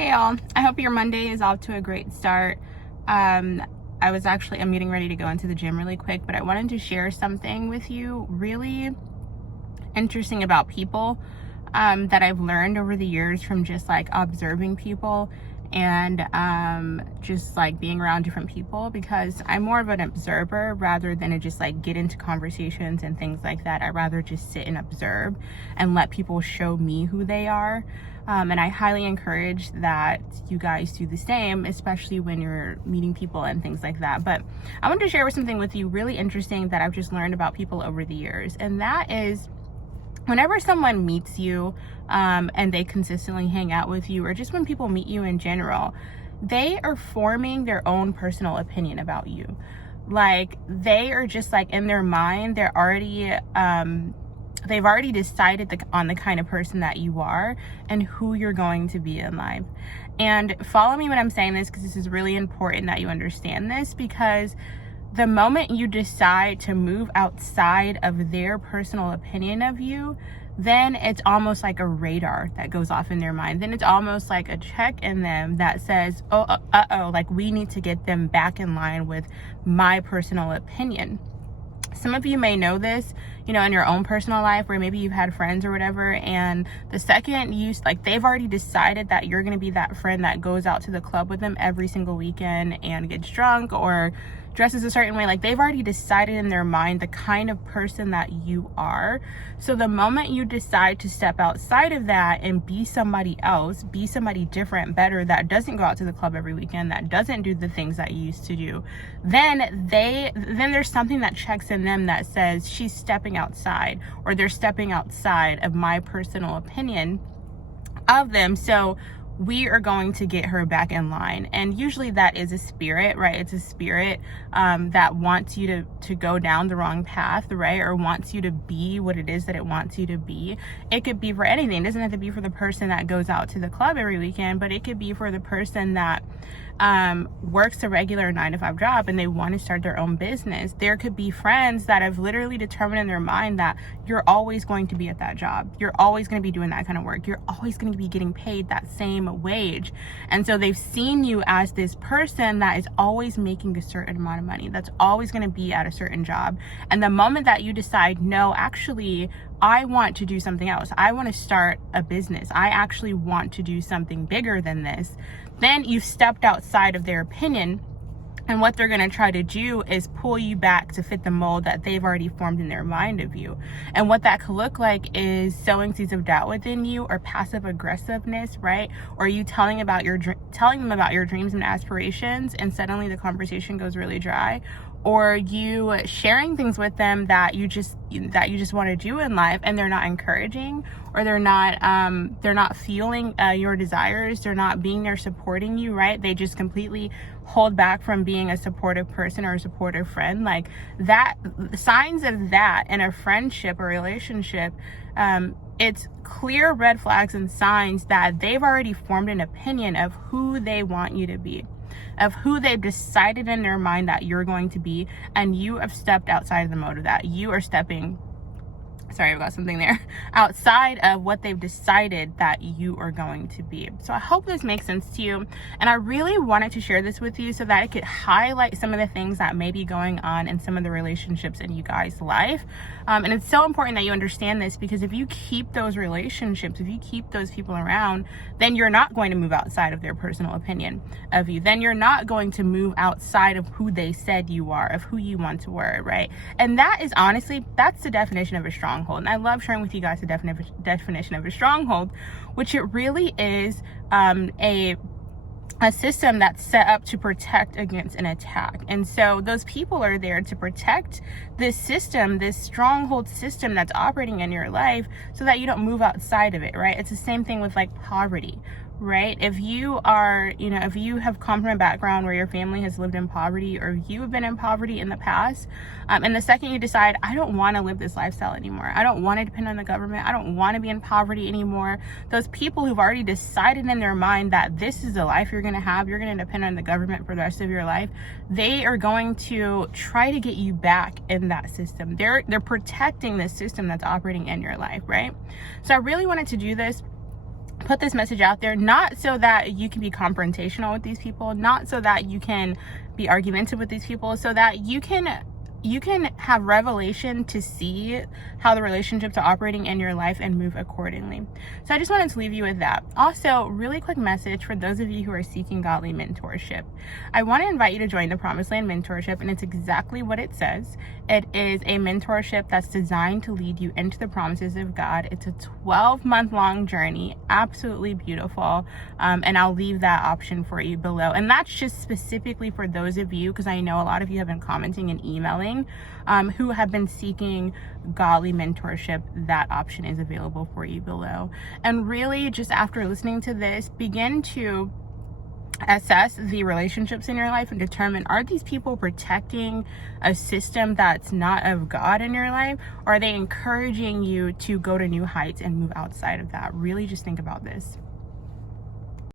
Hey all, I hope your Monday is off to a great start. I'm getting ready to go into the gym really quick, but I wanted to share something with you really interesting about people that I've learned over the years from just like observing people and just like being around different people, because I'm more of an observer rather than to just like get into conversations and things like that. I'd rather just sit and observe and let people show me who they are. And I highly encourage that you guys do the same, especially when you're meeting people and things like that. But I wanted to share something with you really interesting that I've just learned about people over the years. And that is, whenever someone meets you and they consistently hang out with you, or just when people meet you in general, they are forming their own personal opinion about you. Like, they are just like in their mind, they've already decided on the kind of person that you are and who you're going to be in life. And follow me when I'm saying this, because this is really important that you understand this, because the moment you decide to move outside of their personal opinion of you, then it's almost like a radar that goes off in their mind. Then it's almost like a check in them that says, like, we need to get them back in line with my personal opinion. Some of you may know this, in your own personal life, where maybe you've had friends or whatever, and the second they've already decided that you're going to be that friend that goes out to the club with them every single weekend and gets drunk or dresses a certain way. Like, they've already decided in their mind the kind of person that you are. So the moment you decide to step outside of that and be somebody else, be somebody different, better, that doesn't go out to the club every weekend, that doesn't do the things that you used to do, then there's something that checks in them that says, she's stepping outside, or they're stepping outside of my personal opinion of them. So we are going to get her back in line. And usually that is a spirit, right? It's a spirit that wants you to go down the wrong path, right? Or wants you to be what it is that it wants you to be. It could be for anything. It doesn't have to be for the person that goes out to the club every weekend, but it could be for the person that works a regular 9-to-5 job and they want to start their own business. There could be friends that have literally determined in their mind that you're always going to be at that job. You're always going to be doing that kind of work. You're always going to be getting paid that same wage. And so they've seen you as this person that is always making a certain amount of money, that's always going to be at a certain job. And the moment that you decide, no, actually, I want to do something else, I want to start a business, I actually want to do something bigger than this, then you've stepped outside of their opinion. And what they're going to try to do is pull you back to fit the mold that they've already formed in their mind of you. And what that could look like is sowing seeds of doubt within you, or passive aggressiveness, right? Or you telling them about your dreams and aspirations, and suddenly the conversation goes really dry. Or you sharing things with them that you just want to do in life, and they're not encouraging, or they're not feeling your desires, they're not being there supporting you, right? They just completely hold back from being a supportive person or a supportive friend. Like that, signs of that in a friendship or relationship, it's clear red flags and signs that they've already formed an opinion of who they want you to be, of who they've decided in their mind that you're going to be, and you have stepped outside of the mode of that. You are stepping, sorry, I've got something there, outside of what they've decided that you are going to be. So I hope this makes sense to you. And I really wanted to share this with you so that it could highlight some of the things that may be going on in some of the relationships in you guys' life. And it's so important that you understand this, because if you keep those relationships, if you keep those people around, then you're not going to move outside of their personal opinion of you. Then you're not going to move outside of who they said you are, of who you want to wear, right? And that is honestly, that's the definition of a stronghold. And I love sharing with you guys the definition of a stronghold, which it really is a system that's set up to protect against an attack. And so those people are there to protect this system, this stronghold system that's operating in your life, so that you don't move outside of it, right? It's the same thing with like poverty, right? If you are, if you have come from a background where your family has lived in poverty, or you have been in poverty in the past, and the second you decide, I don't want to live this lifestyle anymore, I don't want to depend on the government, I don't want to be in poverty anymore, those people who've already decided in their mind that this is the life you're going to have, you're going to depend on the government for the rest of your life, they are going to try to get you back in that system. They're protecting the system that's operating in your life, right? So I really wanted to do this put this message out there, not so that you can be confrontational with these people, not so that you can be argumentative with these people, so that you can have revelation to see how the relationships are operating in your life and move accordingly. So I just wanted to leave you with that. Also, really quick message for those of you who are seeking godly mentorship. I want to invite you to join the Promised Land Mentorship, and it's exactly what it says. It is a mentorship that's designed to lead you into the promises of God. It's a 12-month-long journey, absolutely beautiful, and I'll leave that option for you below. And that's just specifically for those of you, because I know a lot of you have been commenting and emailing, who have been seeking godly mentorship. That option is available for you below. And really, just after listening to this, begin to assess the relationships in your life and determine, are these people protecting a system that's not of God in your life, or are they encouraging you to go to new heights and move outside of that? Really just think about this.